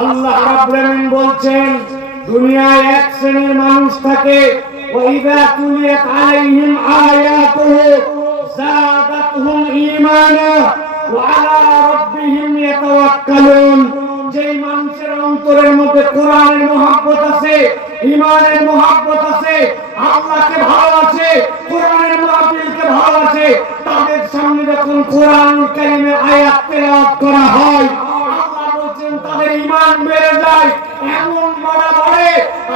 আল্লাহ রাব্বুল আলামিন বলছেন দুনিয়ায় এক শ্রেণীর মানুষ থাকে ওয়াইদা তুলিয়াত আলাইহিম আয়াতুহু যাদাতহুম ঈমানা ওয়া আলা রাব্বিহিম ইয়াতাওয়াক্কালুন। যেই মানুষের অন্তরের মধ্যে কোরআনের মহব্বত আছে, ঈমানের মহব্বত আছে, আল্লাহকে ভালোবাসে, কোরআনের মাহফিলকে ভালোবাসে, তাদের সামনে যখন কোরআন কারীমের আয়াত তেলাওয়াত করা হয় আল্লাহ বলেন তাদের ঈমান বেড়ে যায়, এমন বাড়ে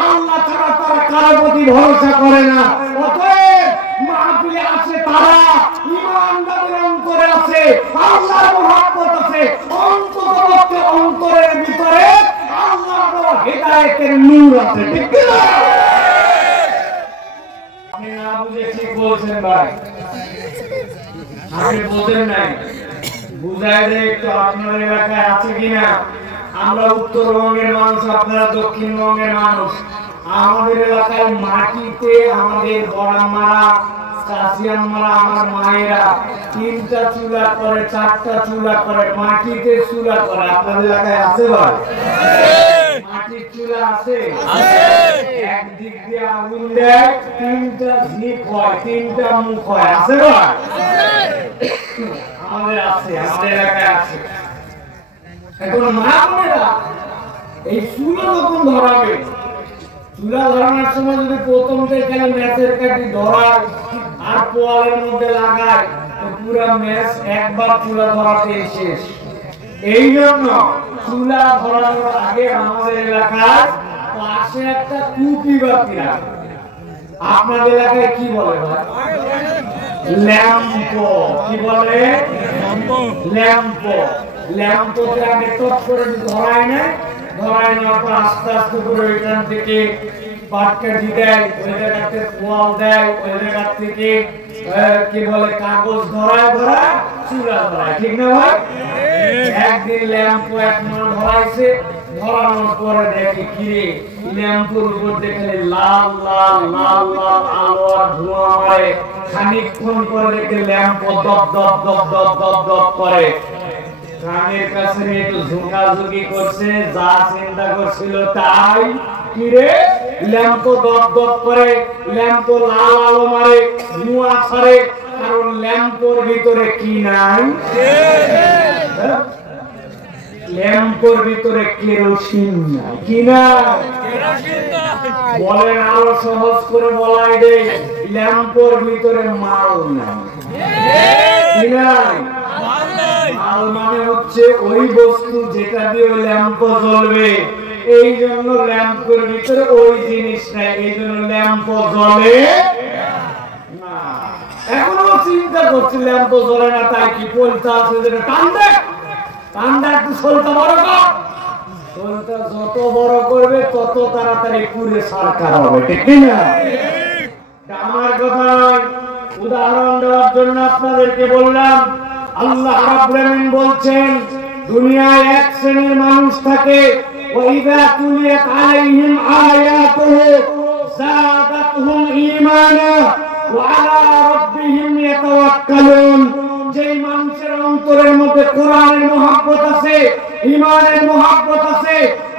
আল্লাহ ছাড়া তারা কারো প্রতি ভরসা করে না। অতএব মাহফিলে আসে তারা ঈমান তাদের অন্তরে আছে, আল্লাহর মহব্বত আছে, অন্ততপক্ষে অন্তরের ভিতরে আল্লাহর হিদায়াতের নূর আছে। ঠিক কি না? আপনি না বুঝে ঠিক বলছেন ভাই, আপনি বোঝেন নাই, বুঝাই দেয় একটু আপনার এলাকায় আছে কিনা। আমরা উত্তরবঙ্গের মানুষ, আপনারা দক্ষিণবঙ্গের মানুষ। আমাদের এলাকায় মাটিতে আমাদের বড়াম্মারা, চাচিয়াম্মারা, আমার মায়েরা 3টা চুলা করে, 4টা চুলা করে, মাটিতে চুলা করে। আপনাদের এলাকায় আছে ভাই? মাটির চুলা আছে? একদিক দিয়ে আগুন দেয়, 3টা দিক হয়, 3টা মুখ হয়। আছে ভাই? আমাদের আছে, আমাদের এলাকায় আছে। এখন মা বোনেরা এই চুলা যখন ধরাবে, চুলা ধরানোর সময় যদি প্রথম থেকে ম্যাচের কাঠি ধরায় আর পোয়ালের মধ্যে লাগায় তো পুরো ম্যাচ একবার চুলা ধরাতে শেষ। এই জন্য চুলা ধরানোর আগে আমাদের এলাকার পাশে একটা কুপি বাতি রাখে। আপনাদের এলাকায় কি বলে ভাই? ল্যাম্প। কি বলে? ল্যাম্প। ল্যাম্পতে আগে টপ করে ধরায় না, ধরায় নেওয়ার পর আস্তে আস্তে করে ওইখান থেকে পাটকাঠি দেয়, ওই জায়গাতে পোয়াল দেয়, ওই জায়গা থেকে কি বলে কাগজ ধরায় ধরায় চুলা ধরায়। ঠিক না ভাই? একদিন ল্যাম্প এক মান ধরাইছে, ধরানোর পরে দেখে কিরে ল্যাম্পের উপর দেখলে লাল লাল লাল লাল আলো আর ধোঁয়া মারে। খানিকক্ষণ পরে দেখে ল্যাম্প দপ দপ দপ দপ দপ দপ করে। কানের কাছে একটু ঝুঁকাঝুঁকি করছে, যা চিন্তা করছিল তাই। কিরে ল্যাম্প দপ দপ করে, ল্যাম্প লাল আলো মারে, ধোঁয়া ছাড়ে, কারণ ল্যাম্পের ভিতরে কি নাই? ল্যাম্পের ভিতরে কেরোসিন নাই। কি না? বলেন আরো সহজ করে বলাই দে, ল্যাম্পের ভিতরে মাল নাই। কি নাই? মাল মানে হচ্ছে ওই বস্তু যেটা দিয়ে ল্যাম্প জ্বলবে। এই জন্য ল্যাম্পের ভিতরে ওই জিনিস নাই, এই জন্য ল্যাম্প জ্বলে না। এখনো চিন্তা করছি ল্যাম্প জ্বলে না, তাই কি পয়সা আছে যেটা টানবে, টানটা একটু সোলটা বড় কর। সোলটা যত বড় করবে তত তাড়াতাড়ি পুরে সরকার হবে। ঠিক না? আমার কথা নয়, উদাহরণ দেওয়ার জন্য আপনাদেরকে বললাম। আল্লাহ রাব্বুল আলামিন বলছেন দুনিয়ায় এক শ্রেণীর মানুষ থাকে ওয়াইদা তুলিয়াত আলাইহিম আয়াতুহু যাদাতহুম ঈমানা ওয়া আলা রাব্বিহিম ইয়াতাওয়াক্কালুন। যেই মানুষের অন্তরের মধ্যে কোরআনের মহব্বত আছে, ঈমানের মহব্বত আছে,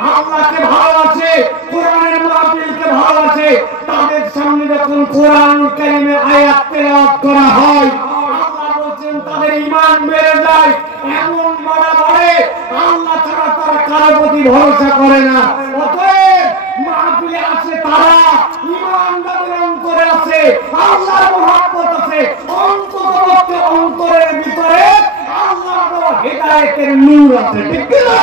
আল্লাহকে ভালোবাসে, কোরআনের মাহফিলকে ভালোবাসে, তাদের সামনে যখন কোরআন কারীমের আয়াত তেলাওয়াত করা হয় আল্লাহ বলেন তাদের ঈমান বেড়ে যায়, এমন বাড়ে আল্লাহ ছাড়া তারা কারো প্রতি ভরসা করে না। অতএব মাহফিলে আসে তারা ঈমান তাদের অন্তরে আছে, আল্লাহর মহব্বত আছে, অন্ততপক্ষে অন্তরের ভিতরে আল্লাহর হিদায়াতের নূর আছে। ঠিক কি না?